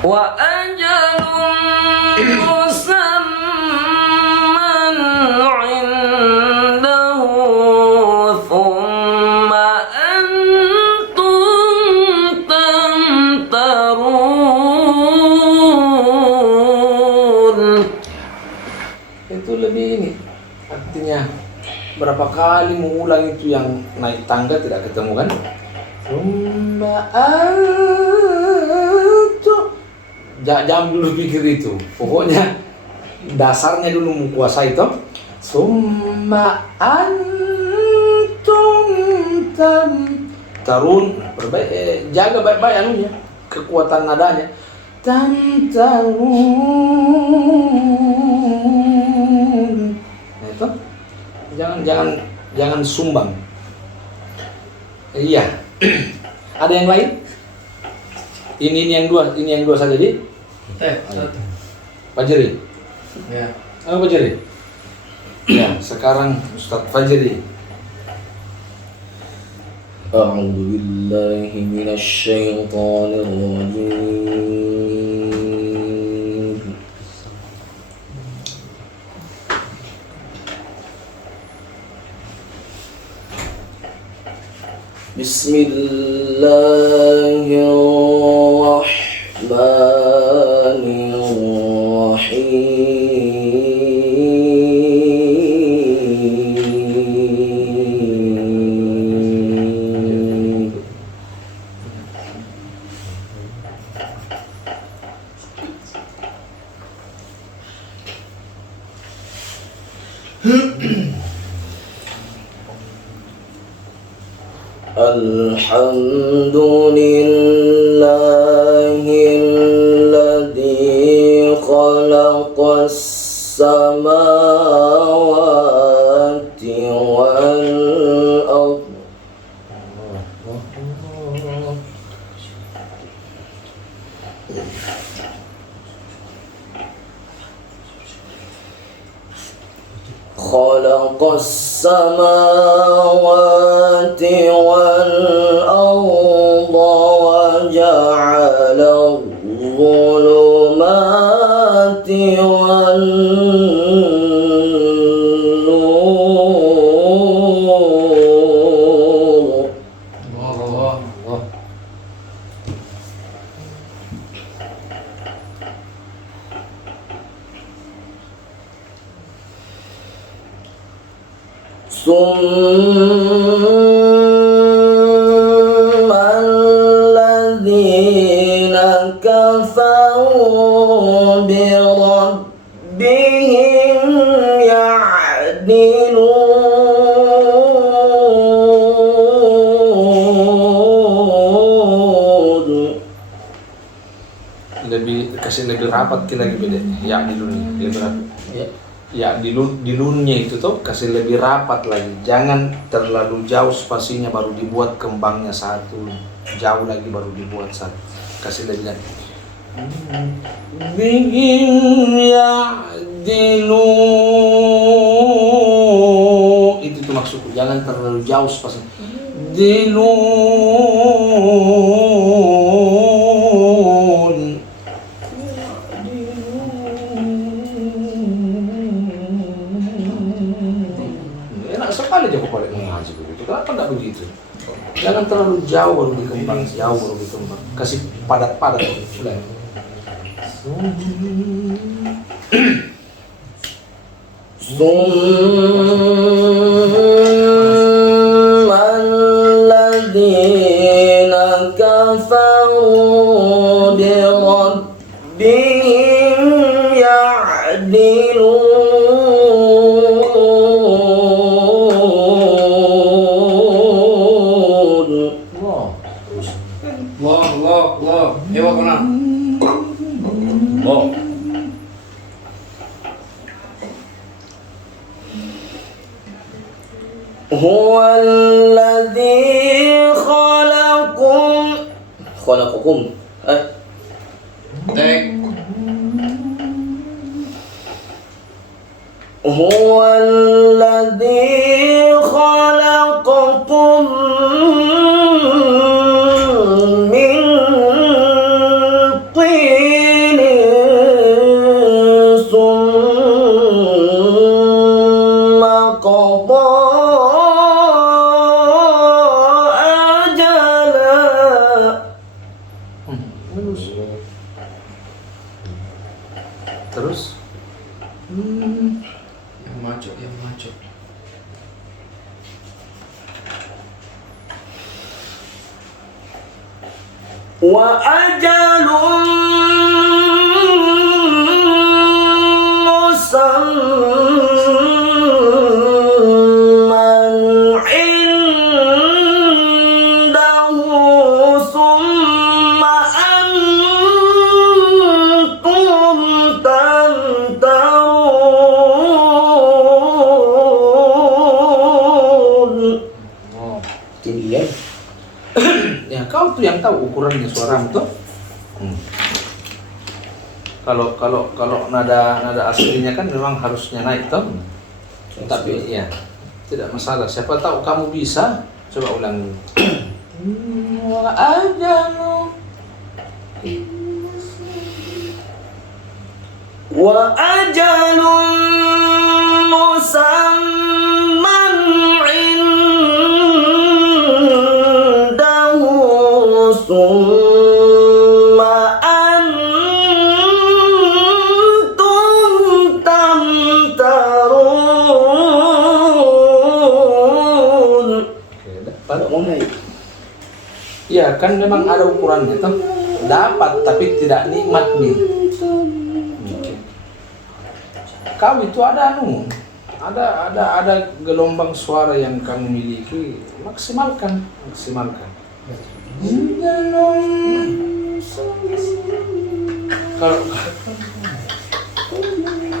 wa ajalun musamman indahu thumma antum tamtarun. Itu lebih ini artinya berapa kali mengulang itu yang naik tangga tidak ketemu kan? Summa antum, jam dulu pikir itu. Pokoknya dasarnya dulu menguasai itu. Summa antum tarun, jaga baik-baik anunya, kekuatan nadanya. Tarun. Nah itu jangan sumbang. Iya. Ada yang lain? Ini yang dua saja di. Fajri. Ya. Oh, Fajri. Ya, sekarang Ustaz Fajri. A'udzu billahi minasy syaithanir rajim. Bismillahirrahmanirrahim. Alhamdulillahilladzi khalaqas samawati wal ardh. Khalaqas samawati wal arda wa ja'ala adh-dhulumati wan nur. Allah. ثم الذين كفروا بربهم يعدلون. Lebih rapat lagi beda. Ya lebih rapat. Ya di lunnya itu tuh kasih lebih rapat lagi, jangan terlalu jauh spasinya baru dibuat kembangnya satu, jauh lagi baru dibuat satu, kasih lebih lagi. Bikin ya dilu, itu tuh maksudku, jangan terlalu jauh spasinya. Dilun. Enak sekali aja kok balik mengaji begitu. Kenapa enggak begitu? Jangan terlalu jauh baru dikembang, jauh baru dikembang. Kasih padat-padat sudah. ثم الذين كفروا بربهم يعدلون. Allah. Ewa kena. Allah. هو الذي خلقكم Tek. هو الذي خلقكم من طين wa ajalun musamman indahu summa antum tamtarun. Ini dia. Ya kau tuh yang tahu ukurannya suaramu tuh. Kalau nada aslinya kan memang harusnya naik tuh. Tapi ya tidak masalah. Siapa tahu kamu bisa. Coba ulang dulu. Wa ajalu Wa ajalun musamman indahu summa antum tamtarun. Mau naik? Ya kan memang ada ukurannya tuh. Dapat tapi tidak nikmat nih. Kau itu ada ada gelombang suara yang kamu miliki, maksimalkan. Kalau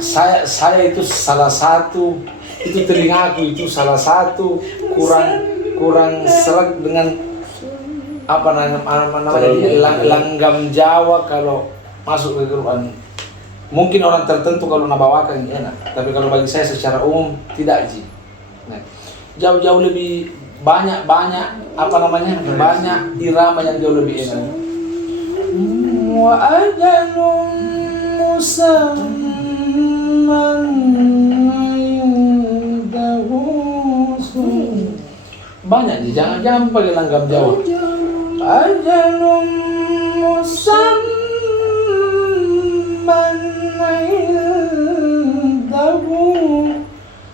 saya itu salah satu, itu telingaku itu salah satu kurang serak dengan apa namanya langgam Jawa kalau masuk ke Quran. Mungkin orang tertentu kalau nabawakan enak, tapi kalau bagi saya secara umum tidak ji. Nah, jauh lebih banyak apa namanya banyak irama yang jauh lebih enak. Wa ajalun musamman indahu banyak ji, jangan pakai langgam Jawa. Ajalun musamman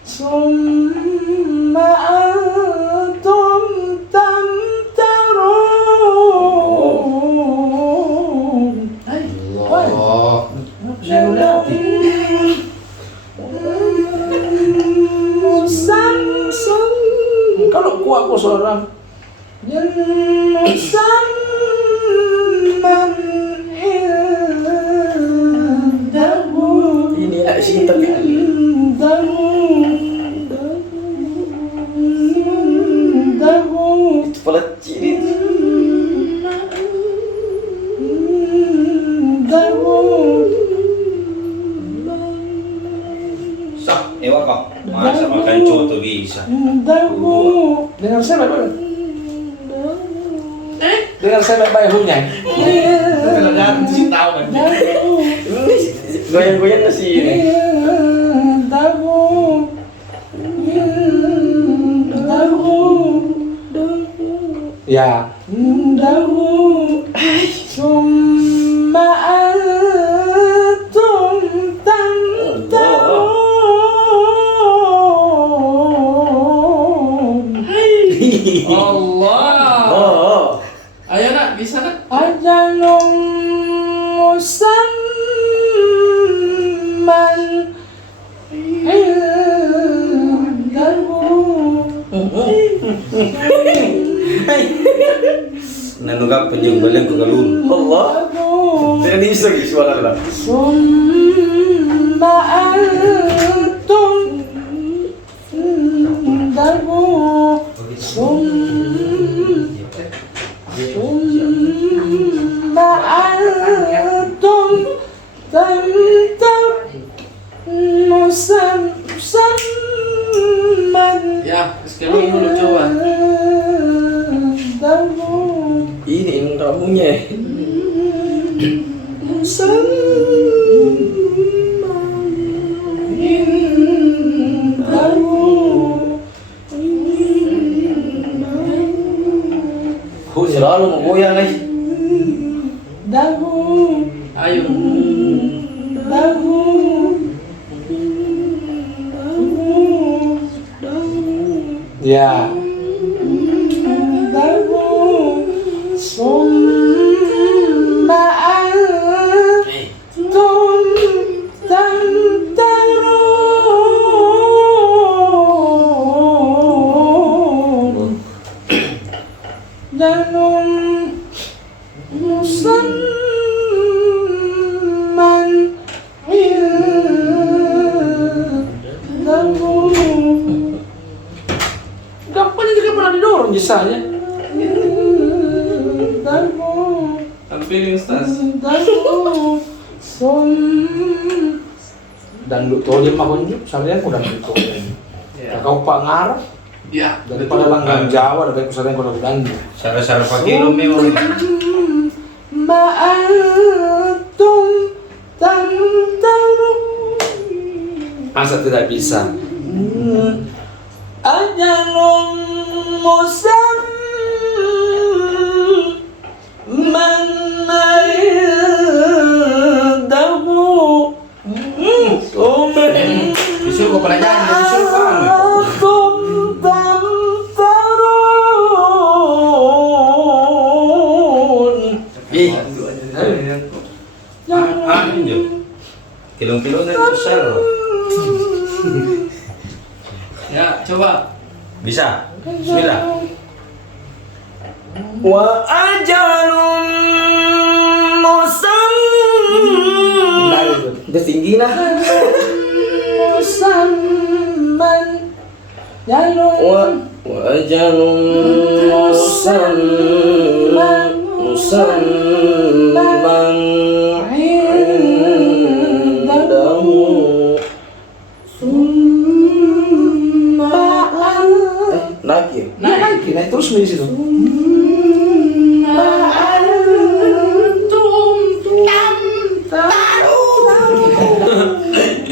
summa antum tamtarun. Allah. Kalau kuat kok seorang Ini nak sini tapi itu pelecik ni. Sah, ewa kau. Masa makan coto bisa. Dengar saya baik-baik. Dengar saya baik-baik hunya. Kalau jangan sih tahu kan. Goyang-goyang nasi ini. Ya. Summa antum tamtarun. Allah. Oh. Ayo nak, bisa nak. Ajalum musamman Nanugap penyung baleng ko galun. Allah. Tidak bisa lagi suara lah. Summa antum summa antum musamman. Ya, sekarang dulu coba. Ini rambutnya. Selalu mau goyang lagi. Ayo. Ya. Summa musamman indahu. Gampang juga pernah didorong jasanya. I'm feeling Ustaz. Dan lu tahu dia makan juga, saya udah gitu. Kau pak ngarap, Ya. daripada langgan Jawa, daripada saya kau udah Sara-sara pakilo memang. Ma'antum tantarun. Masa tidak bisa? Ajalun musamman indahu. Disuruh kau pelajaran, disuruh kau. Antum tantarun. Anjo. Kilong-kilong na ito sir. Ya, coba. Bisa? Bismillah. Wa ajalun musamman. Udah tinggi nah. Musamman jalun Wa ajalun musamman indahu. Naik. Naik terus di situ.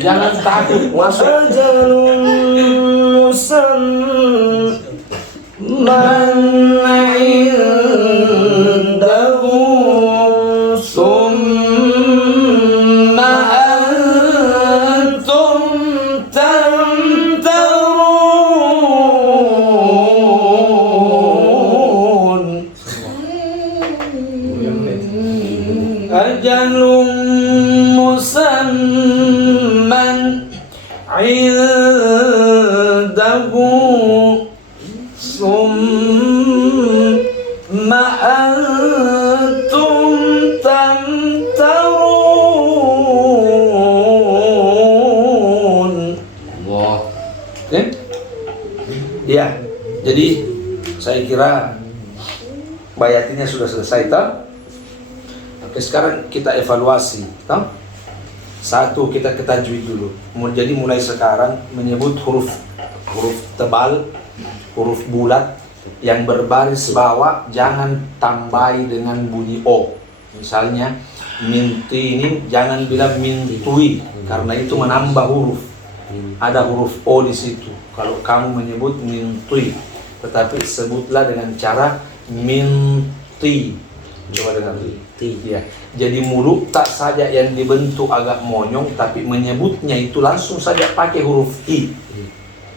Jangan takut. Wasajalun musamman indahu summa antum tamtarun. Ajalun musamman indahu summa antum tamtarun. Wah. Oke? Ya, jadi saya kira bayatinya sudah selesai, toh? Oke, sekarang kita evaluasi, toh? Satu, kita ke tajwid dulu. Jadi mulai sekarang menyebut huruf tebal, huruf bulat yang berbaris bawah jangan tambahi dengan bunyi o. Misalnya minti ini jangan bilang mintui karena itu menambah huruf. Ada huruf o di situ. Kalau kamu menyebut mintui, tetapi sebutlah dengan cara minti. Coba dengar ya. Jadi mulut tak saja yang dibentuk agak monyong, tapi menyebutnya itu langsung saja pakai huruf i.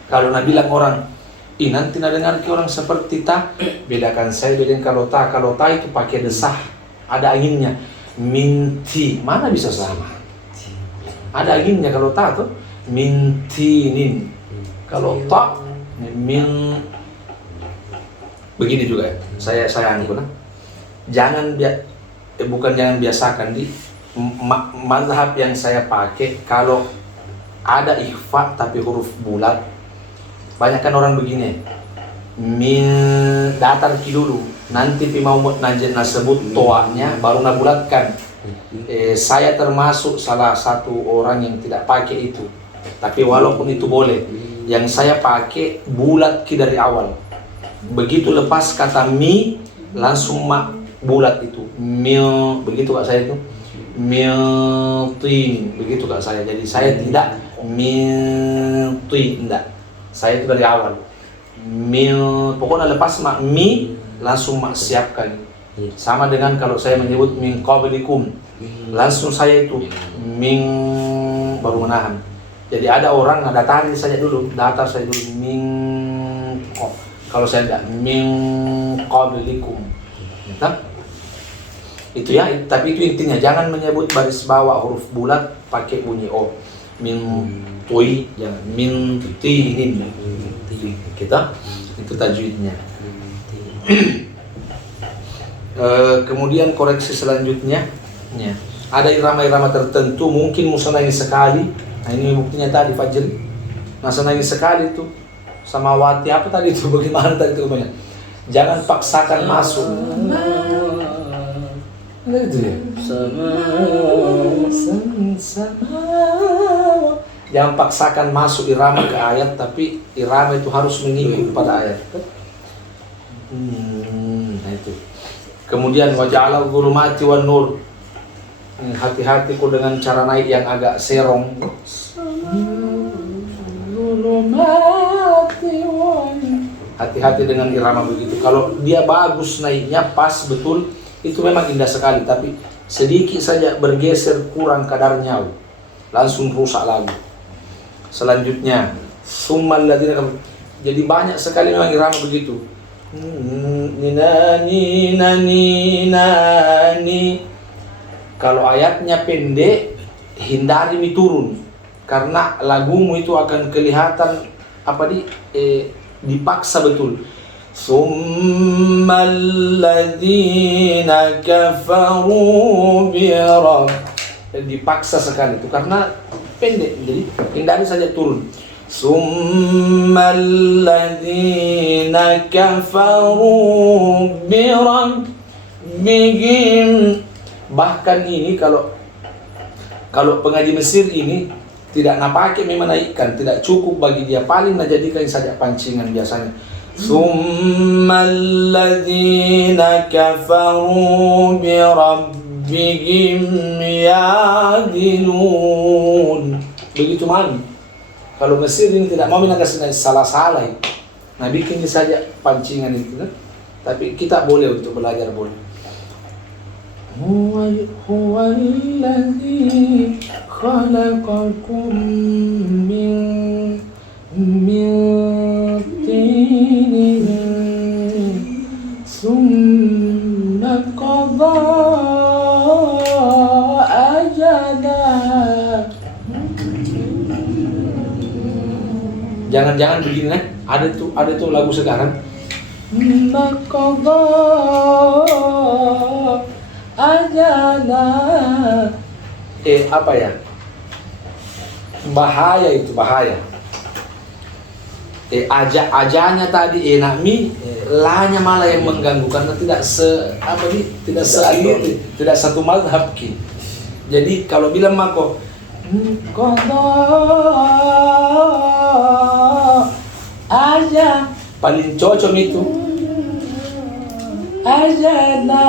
Kalau nak bilang orang, nanti nak dengar ke orang seperti ta, bedakan saya dengan kalau ta itu pakai desah, ada anginnya. Minti, mana bisa sama? Ada anginnya kalau ta tuh mintinin. Kalau ta min begini juga ya. Saya anu nah. Jangan biasakan di mazhab yang saya pakai kalau ada ikhfa tapi huruf bulat. Banyak kan orang begini, min datar ki dulu, nanti mau sebut toanya baru bulatkan. Saya termasuk salah satu orang yang tidak pakai itu, tapi walaupun itu boleh, yang saya pakai bulat ki dari awal. Begitu lepas kata mi langsung bulat itu mil, begitu kak saya itu miltin, begitu kak saya. Jadi saya tidak miltin, enggak, saya itu dari awal pokoknya lepas mi langsung siapkan. Sama dengan kalau saya menyebut min qablikum, langsung saya itu min baru menahan. Jadi ada orang datar saya dulu min kalau saya tidak min qablikum. Itu ya, tapi itu intinya jangan menyebut baris bawah huruf bulat pakai bunyi o. Min tui, jangan min tinin. Kita itu tajwidnya. Kemudian koreksi selanjutnya, ya. Ada irama-irama tertentu mungkin musanai sekali. Nah ini buktinya tadi Fajri. Nah senangi sekali tuh sama Wati apa tadi itu bagaimana tadi itu banyak. Jangan paksakan masuk. Ada itu ya. Jangan paksakan masuk irama ke ayat, tapi irama itu harus mengikut pada ayat. Nah itu. Kemudian waja'ala dzulumati wan nur. Hati-hati kok dengan cara naik yang agak serong. Hati-hati dengan irama begitu. Kalau dia bagus naiknya pas betul, itu memang indah sekali. Tapi sedikit saja bergeser kurang kadarnya, langsung rusak lagu. Selanjutnya, summal ladina. Jadi banyak sekali memang irama begitu. Nani nani nani. Kalau ayatnya pendek, hindari mi turun, karena lagumu itu akan kelihatan dipaksa betul. Summal ladzina kafaru bi rabb. Dipaksa sekali itu karena pendek, jadi hindari saja turun. Summal ladzina kafaru bi rabbihim. Bahkan ini kalau pengaji Mesir ini tidak napake menaikkan, tidak cukup bagi dia, paling menjadikan saja pancingan biasanya. Tsummal ladzina kafaru bi rabbihim ya'dilun. Begitu malu. Kalau Mesir ini tidak mau mengasih salah-salah, nah bikin saja pancingan itu kan. Tapi kita boleh untuk belajar boleh. هو الذي خلقكم من طين ثم قضى أجلا. Jangan-jangan begini kan? Ada tuh lagu sekarang. Qadha ajala. Apa ya? Bahaya itu, bahaya. Ajanya tadi nakmi, lanya malah yang mengganggu karena tidak tidak satu mazhab ki. Jadi kalau bilang mako qadha aja paling cocok itu ajala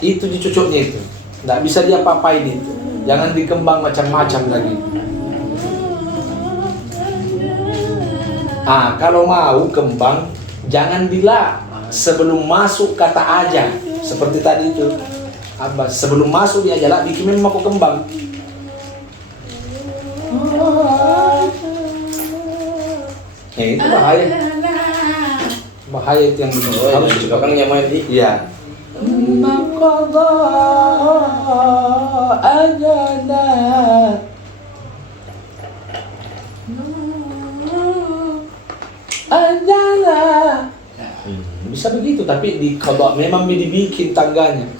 itu dicocoknya itu, nggak bisa dia papain itu, jangan dikembang macam-macam lagi. Kalau mau kembang jangan bila sebelum masuk kata aja seperti tadi itu, sebelum masuk dia ajala bikin memang mau kembang. Itu bahaya itu yang harus belakangnya main di. Iya. Maqadha ajala. Ajala. Bisa begitu, tapi di qadha memang dibikin tangganya.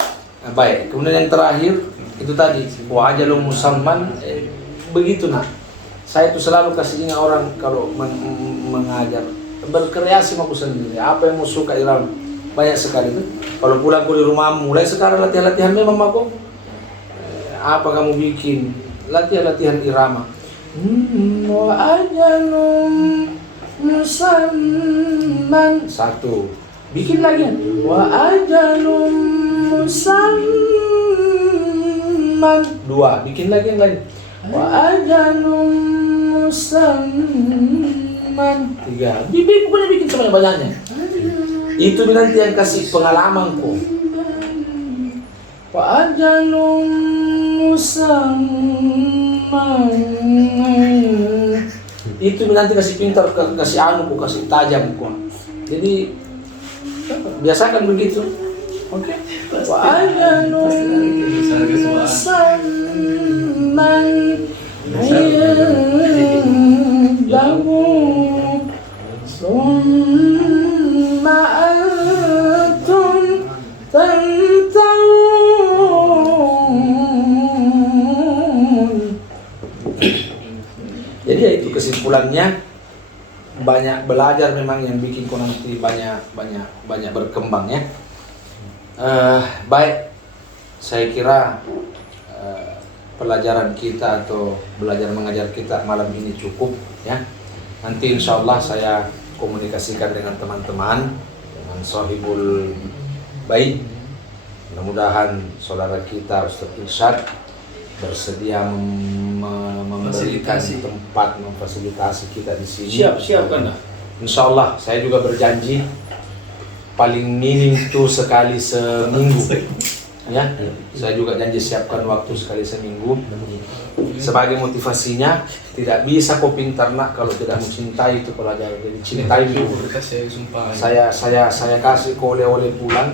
Baik, kemudian yang terakhir itu tadi wa ajalun musamman, begitu nak. Saya itu selalu kasih ingat orang kalau mengajar, berkreasi mau sendiri. Apa yang mau suka irama banyak sekali tuh. Kalau pulang di rumah, mulai sekarang latihan memang mau apa kamu bikin latihan irama. Wa ajalun musamman, satu. Bikin lagi. Wa ajalun musamman, dua. Bikin lagi yang lain. Wa ajalun musamman, tiga. Pokoknya bikin sebanyak-banyaknya. Itu nanti yang kasih pengalamanku. Wa ajalun musamman, itu nanti kasih pintar, kasih anuku, kasih tajamku. Jadi biasakan begitu. Oke. Wa ajalun musamman indahu summa تنتهون. Jadi ya itu kesimpulannya, banyak belajar memang yang bikin kau nanti banyak berkembang ya. Baik, saya kira pelajaran kita atau belajar mengajar kita malam ini cukup ya. Nanti insya Allah saya komunikasikan dengan teman-teman, dengan Sohibul Bait. Mudah-mudahan saudara kita Ustaz Irsyad bersedia memberikan tempat, memfasilitasi kita di sini. Siap kan dah? Insya Allah saya juga berjanji paling minim itu sekali seminggu. Ya, saya juga janji siapkan waktu sekali seminggu. Sebagai motivasinya, tidak bisa kau pintar nak kalau tidak mencintai itu pelajaran. Jadi cintai dulu. Saya kasih kau oleh-oleh pulang.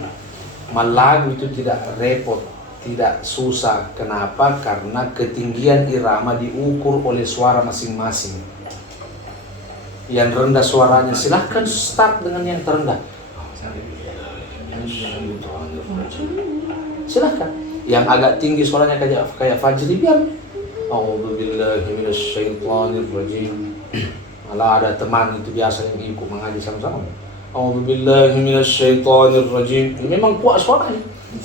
Lagu itu tidak repot, tidak susah. Kenapa? Karena ketinggian irama diukur oleh suara masing-masing. Yang rendah suaranya silahkan start dengan yang terendah. Silahkan. Yang agak tinggi suaranya kayak Fajri biar. A'udzubillahi minasyaitonirrajim. Malah ada teman itu biasa yang ikut mengaji sama-sama. A'udzubillahi minasyaitonirrajim. Memang kuat suaranya.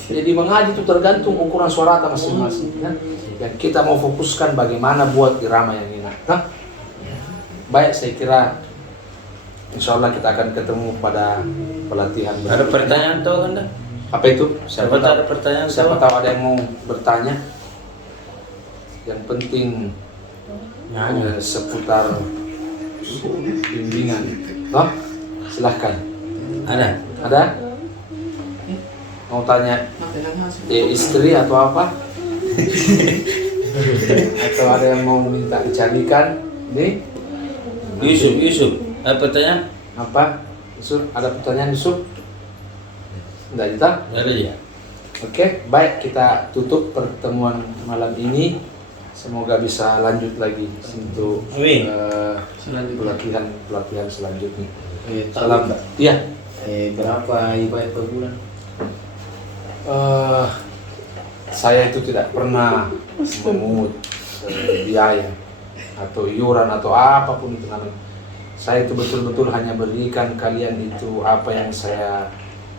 Jadi mengaji itu tergantung ukuran suara masing-masing kan? Dan kita mau fokuskan bagaimana buat irama yang enak kan? Baik, saya kira insya Allah kita akan ketemu pada pelatihan Ada pertanyaan tahu kan dah? apa itu? Siapa tahu ada pertanyaan Siapa tahu? tahu ada yang mau bertanya. Yang penting seputar bimbingan. Toh? Silahkan. Ada? Mau tanya istri atau apa? Atau ada yang mau minta dicarikan? Nih? Yusuf, ada pertanyaan? Apa? Yusuf, ada pertanyaan Yusuf? Enggak Juta? Enggak ada ya? Oke, baik, kita tutup pertemuan malam ini. Semoga bisa lanjut lagi untuk pelatihan selanjutnya. Salam. Iya. Berapa ibadah per bulan? Saya itu tidak pernah memungut biaya atau iuran atau apapun itu namanya. Saya itu betul-betul hanya berikan kalian itu apa yang saya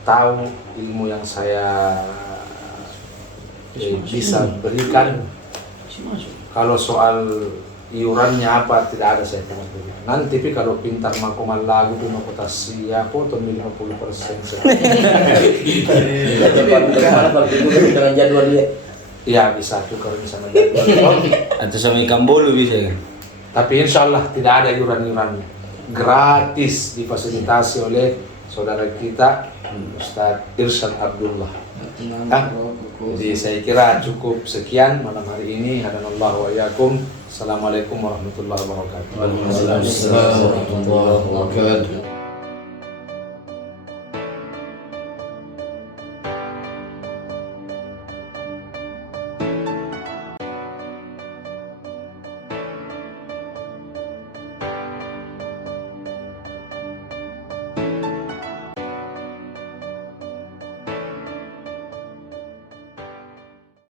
tahu, ilmu yang saya bisa berikan. Kalau soal iurannya apa tidak ada saya pernah berikan. Nanti tapi kalau pintar makomal lagu itu makota siapa atau 50%. Dengan jadwal dia. Iya bisa tukar sama jadwal. Atau sama ikan bolu bisa kan? Tapi insya Allah tidak ada iuran-iurannya. Gratis difasilitasi oleh saudara kita Ustaz Irsyad Abdullah. Jadi saya kira cukup sekian malam hari ini. Hadanallahu wa iyyakum. Assalamualaikum warahmatullahi wabarakatuh. Waalaikumsalam warahmatullahi wabarakatuh.